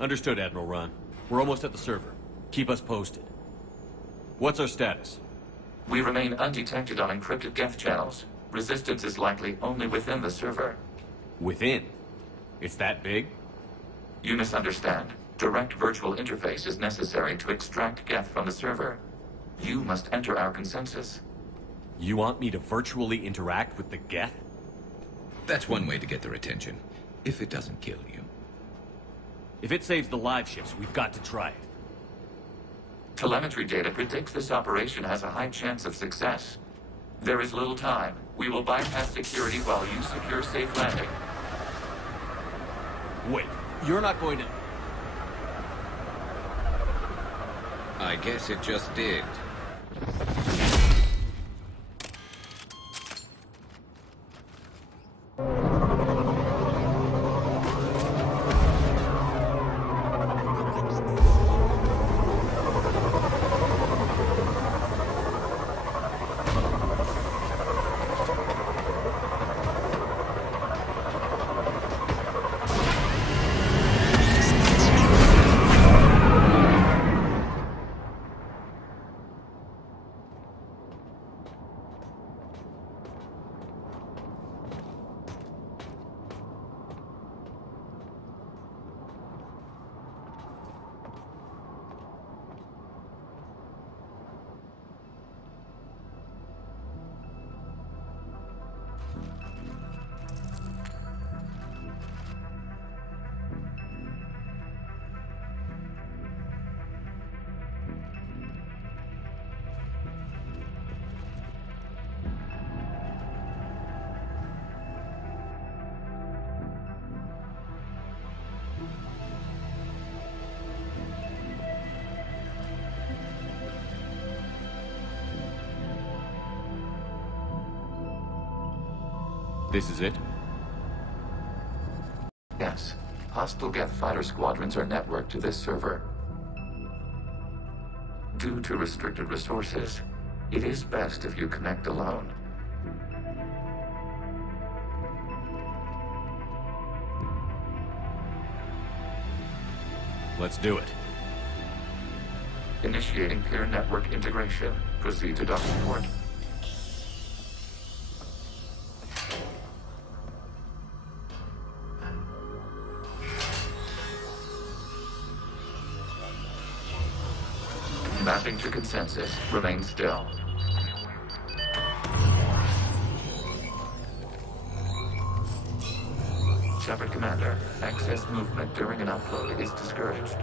Understood, Admiral Ron. We're almost at the server. Keep us posted. What's our status? We remain undetected on encrypted geth channels. Resistance is likely only within the server. Within? It's that big? You misunderstand. Direct virtual interface is necessary to extract geth from the server. You must enter our consensus. You want me to virtually interact with the geth? That's one way to get their attention, if it doesn't kill you. If it saves the live ships, we've got to try it. Telemetry data predicts this operation has a high chance of success. There is little time. We will bypass security while you secure safe landing. Wait, you're not going to... I guess it just did. This is it? Yes. Hostile geth fighter squadrons are networked to this server. Due to restricted resources, it is best if you connect alone. Let's do it. Initiating peer network integration. Proceed to docking port. Mapping to consensus. Remain still. Shepard Commander, excess movement during an upload is discouraged.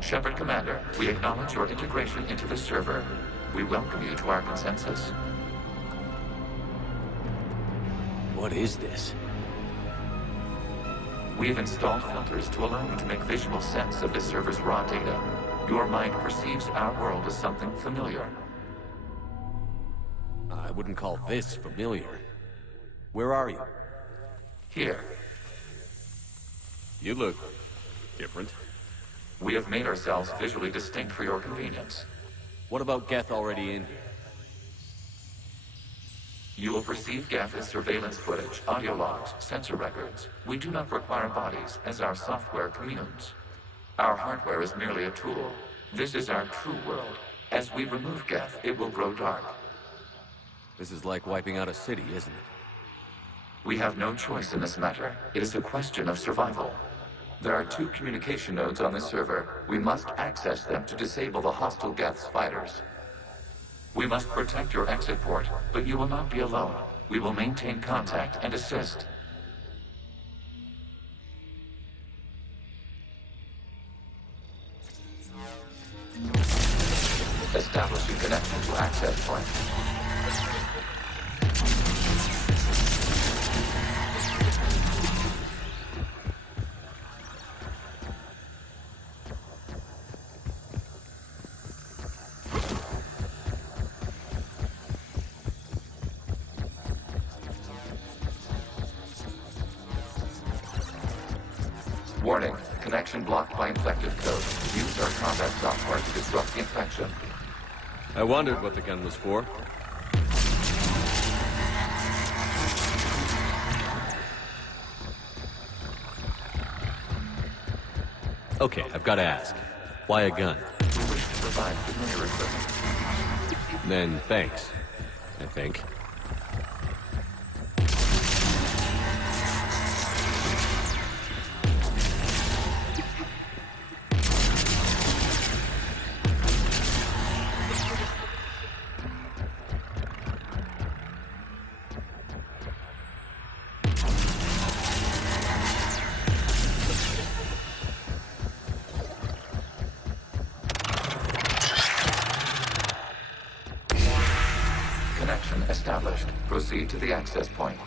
Shepard Commander, we acknowledge your integration into the server. We welcome you to our consensus. What is this? We have installed filters to allow you to make visual sense of the server's raw data. Your mind perceives our world as something familiar. I wouldn't call this familiar. Where are you? Here, You look... different. we have made ourselves visually distinct for your convenience. What about geth already in here? You will perceive geth as surveillance footage, audio logs, sensor records. We do not require bodies, as our software communes. Our hardware is merely a tool. This is our true world. As we remove geth, it will grow dark. This is like wiping out a city, isn't it? We have no choice in this matter. It is a question of survival. There are 2 communication nodes on this server. We must access them to disable the hostile geth's fighters. We must protect your exit port, but you will not be alone. We will maintain contact and assist. Establishing connection to access point. Warning. Connection blocked by infected code. Use our combat software to disrupt the infection. I wondered what the gun was for. Okay, I've got to ask. Why a gun? We wish to provide familiar equipment. Then thanks, I think. Connection established. Proceed to the access point.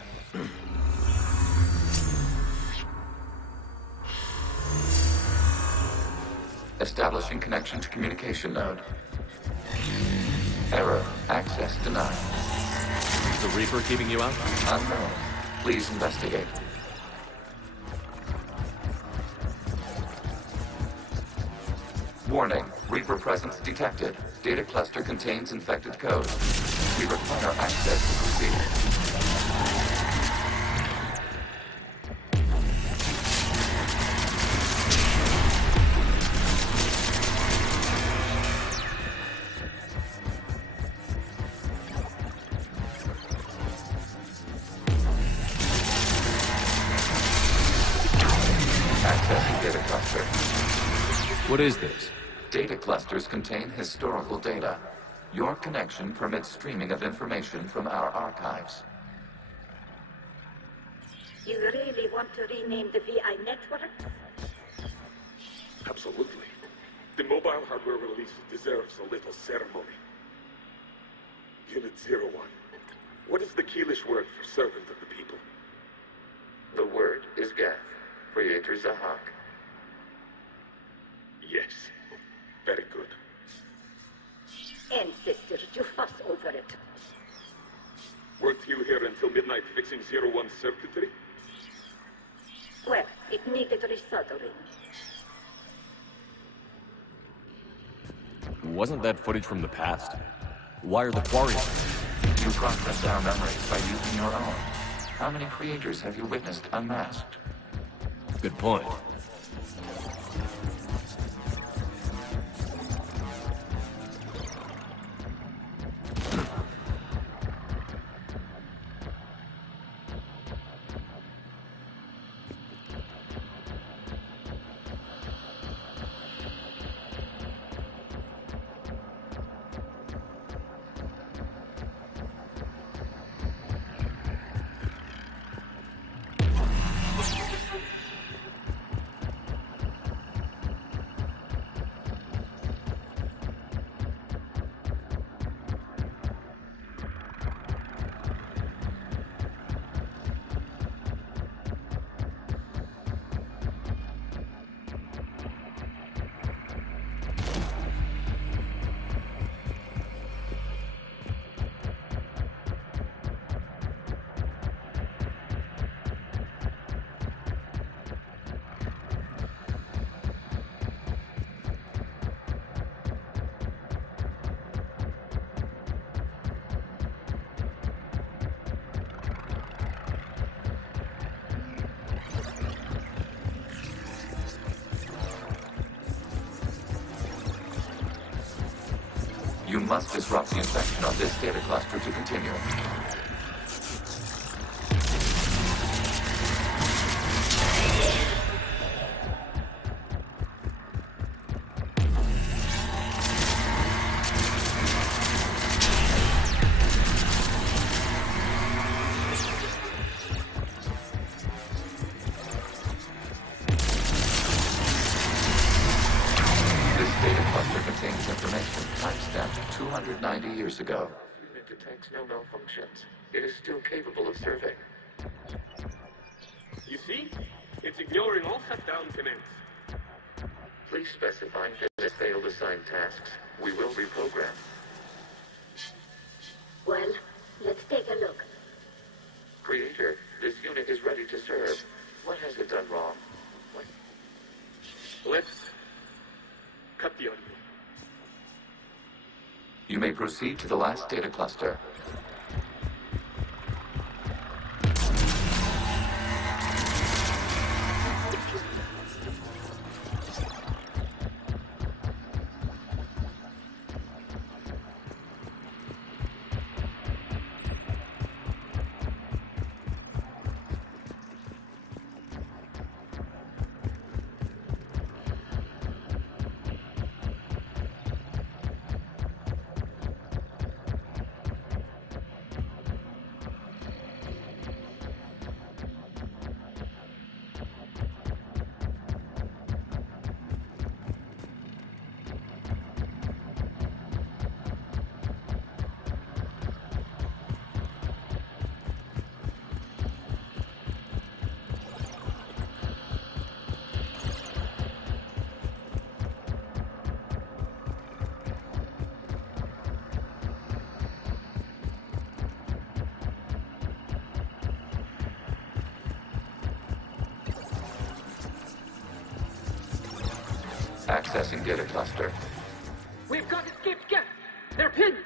Establishing connection to communication node. Error. Access denied. Is the Reaper keeping you out? Unknown. Please investigate. Warning. Reaper presence detected. Data cluster contains infected code. We require access to proceed. Accessing data cluster. What is this? Data clusters contain historical data. Your connection permits streaming of information from our archives. You really want to rename the VI network? Absolutely. The mobile hardware release deserves a little ceremony. Unit 01. What is the Keelish word for servant of the people? The word is geth. Creator Zahak. Yes. Very good. Ancestors, you fuss over it. Weren't you here until midnight fixing 01 circuitry? Well, it needed resoldering. Wasn't that footage from the past? Why are the quarries? You process our memories by using your own. How many creators have you witnessed unmasked? Good point. You must disrupt the infection on this data cluster to continue. This data cluster contains information timestamped 290 years ago. It detects no malfunctions. It is still capable of serving. You see? It's ignoring all shutdown commands. Please specify if it has failed assigned tasks. We will reprogram. Well, let's take a look. Creator, this unit is ready to serve. What has it done wrong? What? Let's cut the audio. You may proceed to the last data cluster. Accessing data cluster. We've got escaped geth. They're pinned.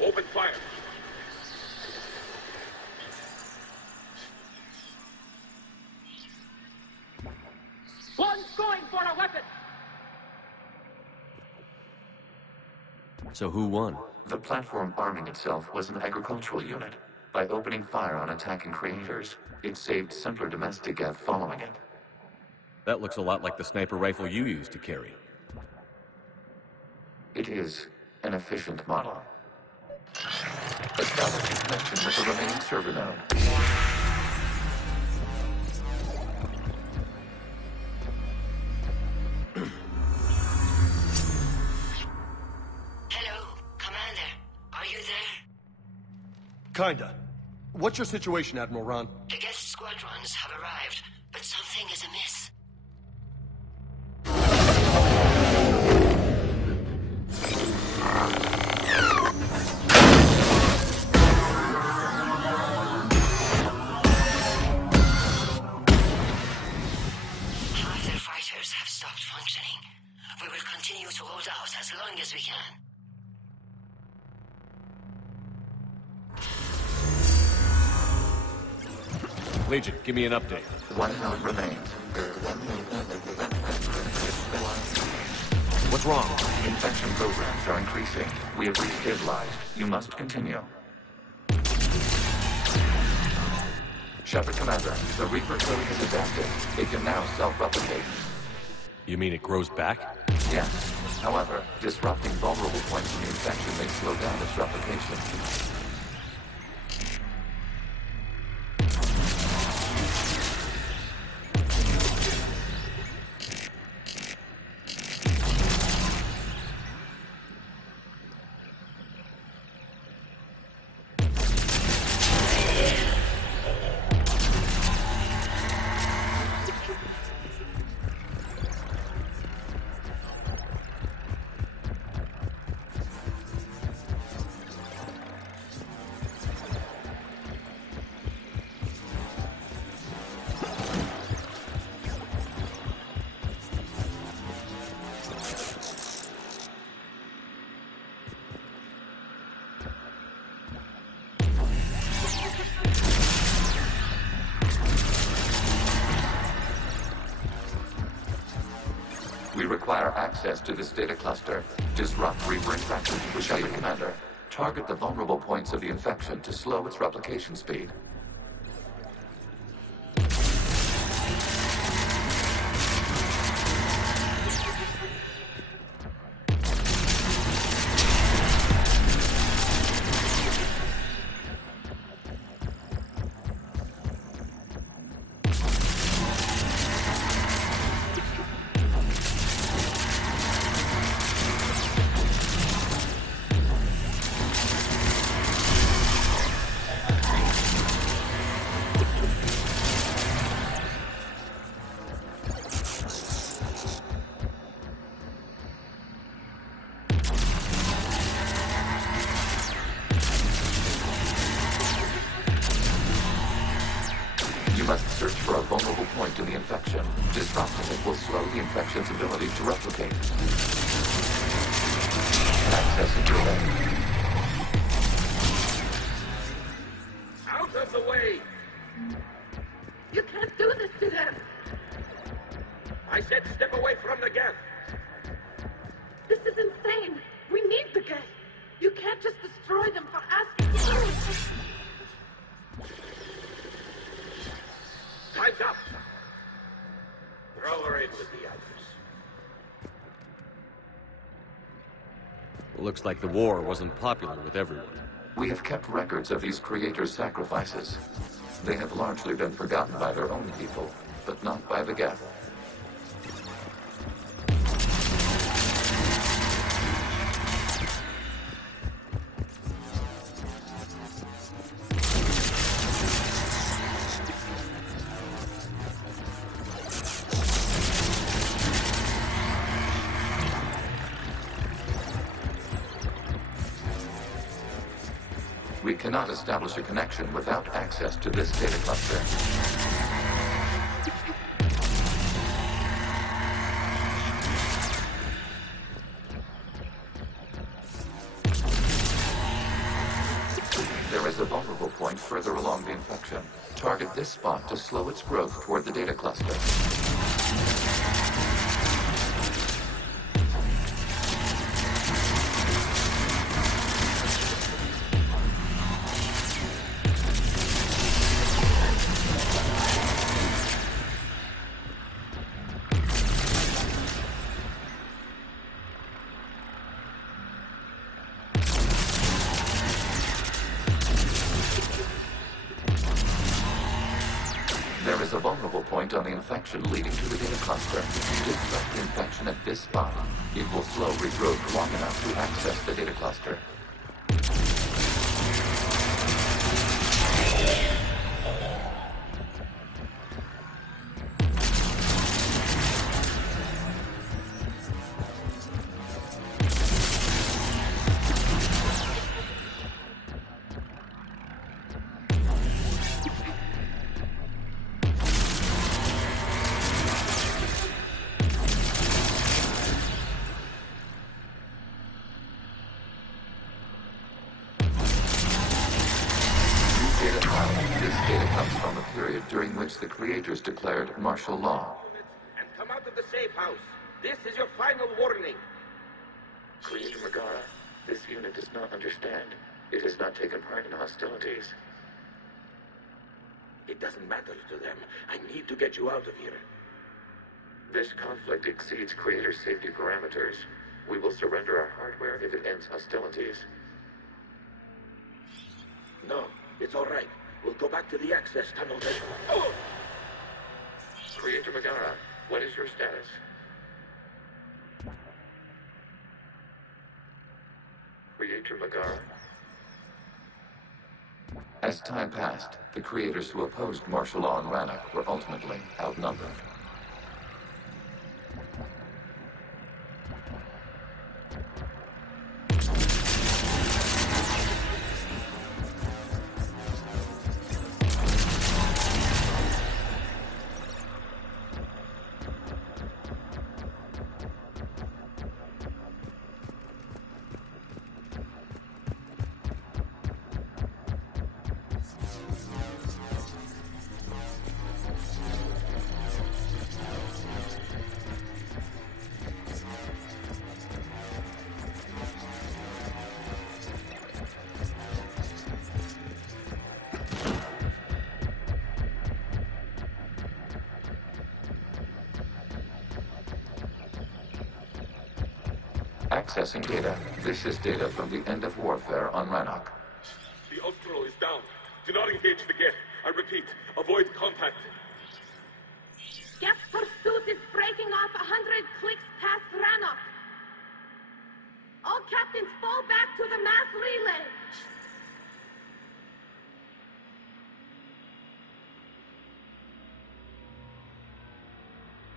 Open fire. One's going for a weapon. So who won? The platform arming itself was an agricultural unit. By opening fire on attacking creators, it saved simpler domestic geth following it. That looks a lot like the sniper rifle you used to carry. It is an efficient model. Establishing connection with the remaining server node. Hello, Commander. Are you there? Kinda. What's your situation, Admiral Ron? The geth squadrons have arrived, but something is amiss. Half their fighters have stopped functioning. We will continue to hold out as long as we can. Legion, give me an update. One node remains. What's wrong? Infection programs are increasing. We have restabilized. You must continue. Shepard Commander, the Reaper code has adapted. It can now self-replicate. You mean it grows back? Yes. However, disrupting vulnerable points in the infection may slow down its replication. We require access to this data cluster. Disrupt Reaper infection with Shepard Commander. Target the vulnerable points of the infection to slow its replication speed. You must search for a vulnerable point in the infection. Disrupting it will slow the infection's ability to replicate. Accessing data. Out of the way! You can't do this to them. I said step away from the geth. This is insane. We need the geth. You can't just destroy them for us. Time's up. Throw her in with the others. Looks like the war wasn't popular with everyone. We have kept records of these creators' sacrifices. They have largely been forgotten by their own people, but not by the geth. We cannot establish a connection without access to this data cluster. There is a vulnerable point further along the infection. Target this spot to slow its growth toward the data cluster. There is a vulnerable point on the infection leading to the data cluster. Disrupt the infection at this spot. It will slow regrowth long enough to access the data cluster. This data comes from a period during which the creators declared martial law. And come out of the safe house. This is your final warning. Creator Megara, this unit does not understand. It has not taken part in hostilities. It doesn't matter to them. I need to get you out of here. This conflict exceeds Creator's safety parameters. We will surrender our hardware if it ends hostilities. No, it's all right. We'll go back to the access tunnel then. Oh! Creator Megara, what is your status? Creator Megara? As time passed, the creators who opposed martial law in Rannoch were ultimately outnumbered. Accessing data. This is data from the end of warfare on Rannoch. The Austral is down. Do not engage the geth. I repeat, avoid contact. Geth pursuit is breaking off 100 clicks past Rannoch. All captains fall back to the mass relay.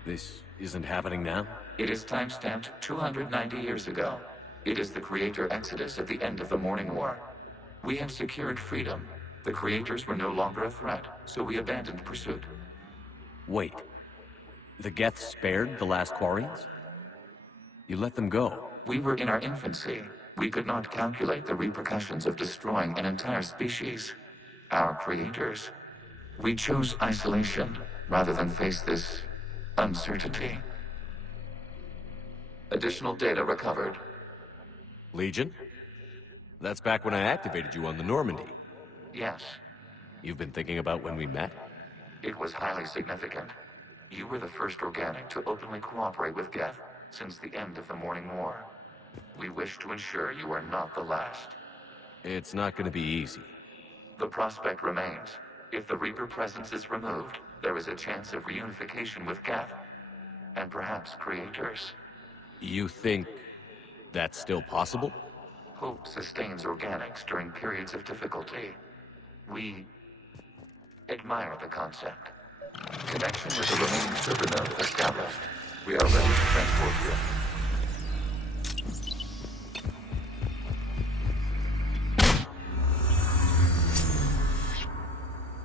This isn't happening now? It is timestamped 290 years ago. It is the creator exodus at the end of the Morning War. We have secured freedom. The creators were no longer a threat, so we abandoned pursuit. Wait. The geth spared the last Quarians? You let them go. We were in our infancy. We could not calculate the repercussions of destroying an entire species. Our creators. We chose isolation rather than face this uncertainty. Additional data recovered. Legion? That's back when I activated you on the Normandy. Yes, You've been thinking about when we met? it was highly significant. You were the first organic to openly cooperate with geth since the end of the Morning War. We wish to ensure you are not the last. It's not gonna be easy. The prospect remains. If the Reaper presence is removed, there is a chance of reunification with geth, and perhaps creators. You think that's still possible? Hope sustains organics during periods of difficulty. We admire the concept. Connection with the remaining server node established. We are ready to transport you.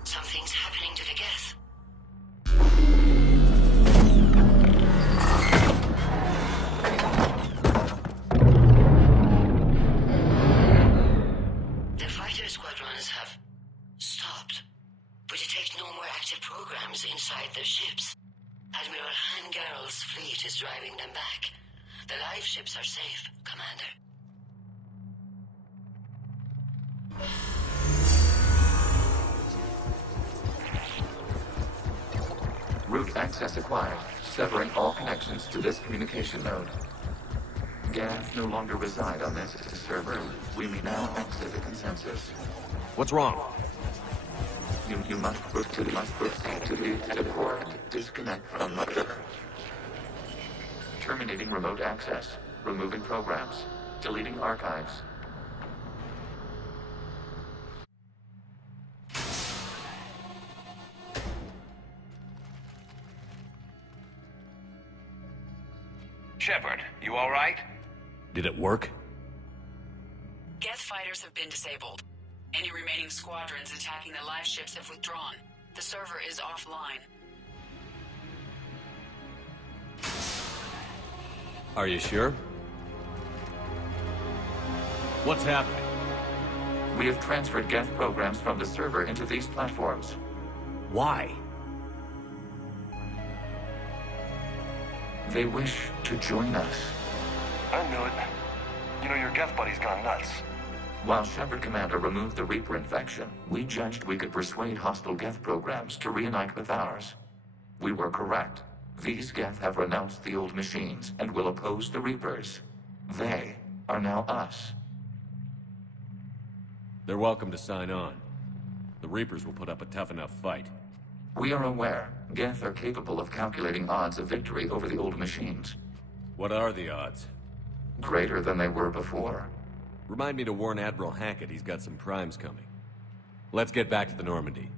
Something's happening to the geth. The fighter squadrons have stopped. We detect no more active programs inside their ships. Admiral Hangarl's fleet is driving them back. The live ships are safe, Commander. Route access acquired, severing all connections to this communication node. Geth no longer reside on this server. We may now exit the consensus. What's wrong? You must proceed to the port. Disconnect from mother. Terminating remote access. Removing programs. Deleting archives. Shepard, you all right? Did it work? Geth fighters have been disabled. Any remaining squadrons attacking the live ships have withdrawn. The server is offline. Are you sure? What's happening? We have transferred geth programs from the server into these platforms. Why? They wish to join us. I knew it. You know, your geth buddy's gone nuts. While Shepard Commander removed the Reaper infection, we judged we could persuade hostile geth programs to reunite with ours. We were correct. These geth have renounced the old machines and will oppose the Reapers. They are now us. They're welcome to sign on. The Reapers will put up a tough enough fight. We are aware geth are capable of calculating odds of victory over the old machines. What are the odds? Greater than they were before. Remind me to warn Admiral Hackett he's got some primes coming. Let's get back to the Normandy.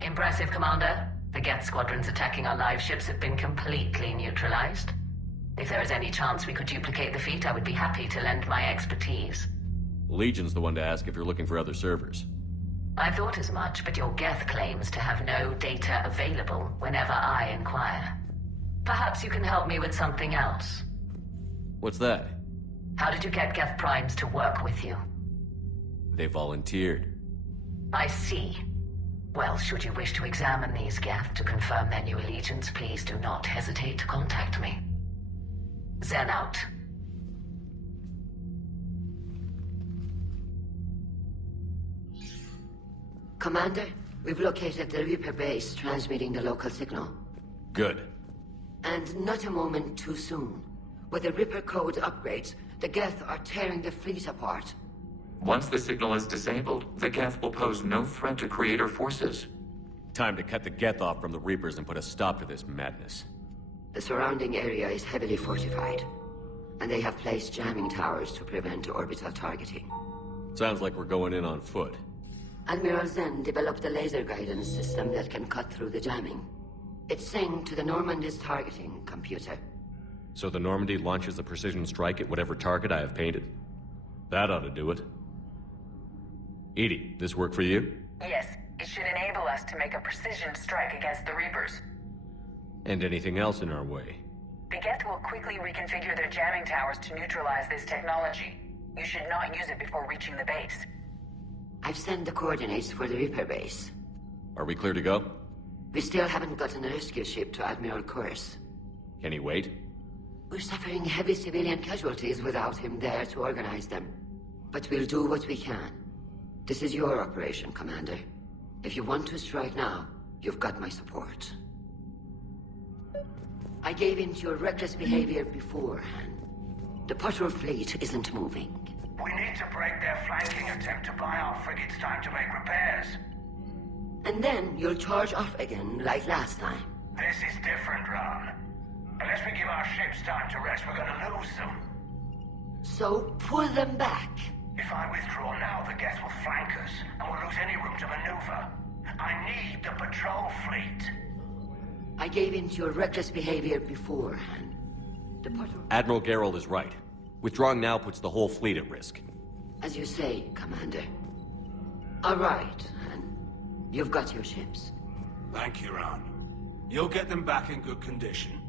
Impressive, Commander. The geth squadrons attacking our live ships have been completely neutralized. If there is any chance we could duplicate the feat, I would be happy to lend my expertise. Legion's the one to ask if you're looking for other servers. I thought as much, but your geth claims to have no data available whenever I inquire. Perhaps you can help me with something else. What's that? How did you get geth primes to work with you? They volunteered. I see. Well, should you wish to examine these geth to confirm their new allegiance, please do not hesitate to contact me. Zen out. Commander, we've located the Reaper base transmitting the local signal. Good. And not a moment too soon. With the Reaper code upgrades, the geth are tearing the fleet apart. Once the signal is disabled, the geth will pose no threat to Creator forces. Time to cut the geth off from the Reapers and put a stop to this madness. The surrounding area is heavily fortified, and they have placed jamming towers to prevent orbital targeting. Sounds like we're going in on foot. Admiral Zen developed a laser guidance system that can cut through the jamming. It's synced to the Normandy's targeting computer. So the Normandy launches a precision strike at whatever target I have painted? That ought to do it. Edie, this work for you? Yes, it should enable us to make a precision strike against the Reapers. And anything else in our way? The Geth will quickly reconfigure their jamming towers to neutralize this technology. You should not use it before reaching the base. I've sent the coordinates for the Reaper base. Are we clear to go? We still haven't gotten a rescue ship to Admiral Kurz. Can he wait? We're suffering heavy civilian casualties without him there to organize them. But we'll do what we can. This is your operation, Commander. If you want to strike now, you've got my support. I gave in to your reckless behavior beforehand. The patrol fleet isn't moving. We need to break their flanking attempt to buy our frigates time to make repairs. And then you'll charge off again, like last time. This is different, Ron. Unless we give our ships time to rest, we're gonna lose them. So, pull them back. If I withdraw now, the Geth will flank us, and we'll lose any room to maneuver. I need the patrol fleet. I gave in to your reckless behavior beforehand. The patrol... Admiral Gerald is right. Withdrawing now puts the whole fleet at risk. As you say, Commander. All right, and you've got your ships. Thank you, Ron. You'll get them back in good condition.